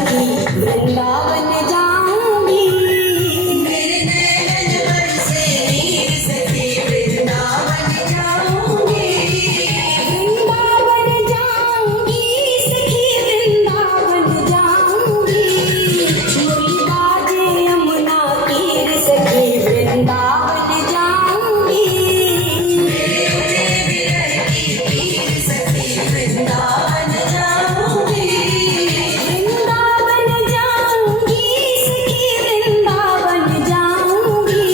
सखी वृंदावन जाऊंगी। मेरे नैनन बरसे नीर सखी वृंदावन जाऊंगी। वृंदावन जाऊंगी सखी वृंदावन जाऊंगी। मुरली बाजे यमुना तीर सखी वृंदावन जाऊंगी। मेरे उठे विरह की पीर सखी वृंदावन जाऊंगी। वृंदावन जाऊंगी सखी वृंदावन जाऊंगी।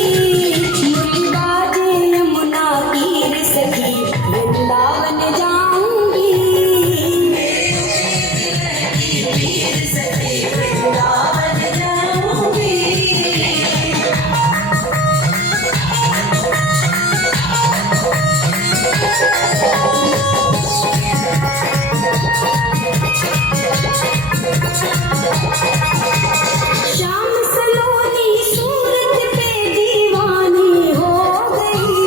मुरली बाजे यमुना तीर सखी वृंदावन जाऊंगी। पीर सखी वृंदावन जाऊंगी। श्याम सलोनी सूरत पे दीवानी हो गई।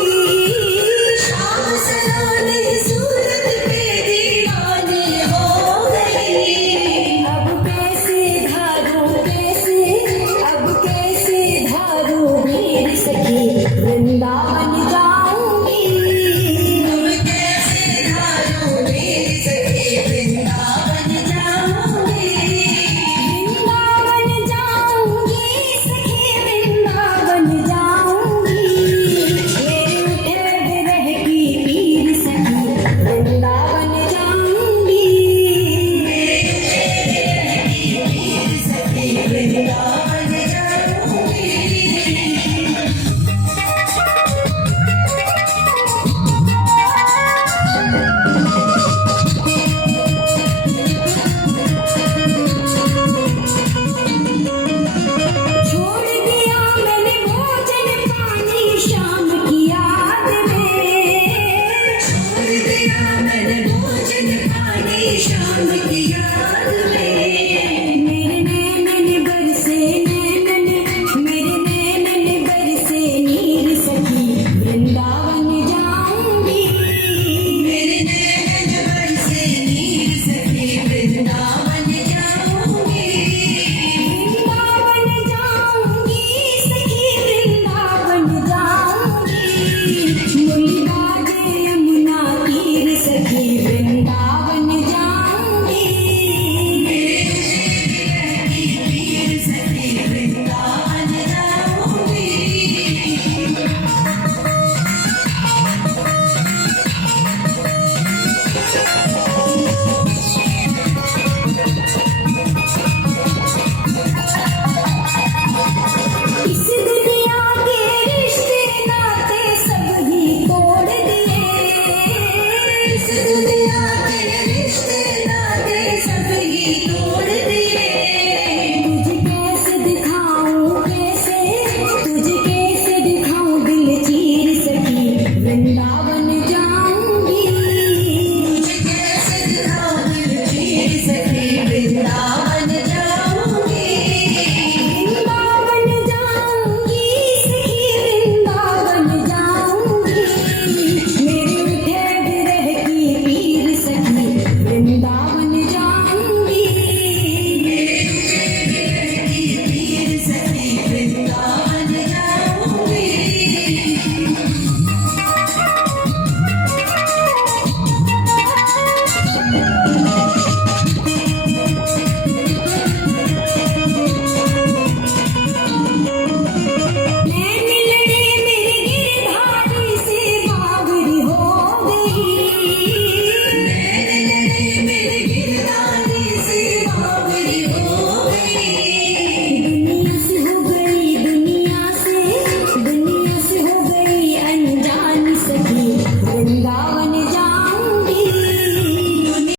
शाम सलोनी सूरत पे दीवानी हो गई। अब कैसे धारू वीर सखी वृंदावन जाऊंगी। कैसे धारू वीर सखी वृंदावन जाऊंगी। वृंदावन जाऊंगी सखी वृंदावन जाऊंगी। मेरे उठे विरह की पीर सखी वृंदावन जाऊंगी। पीर सखी वृंदावन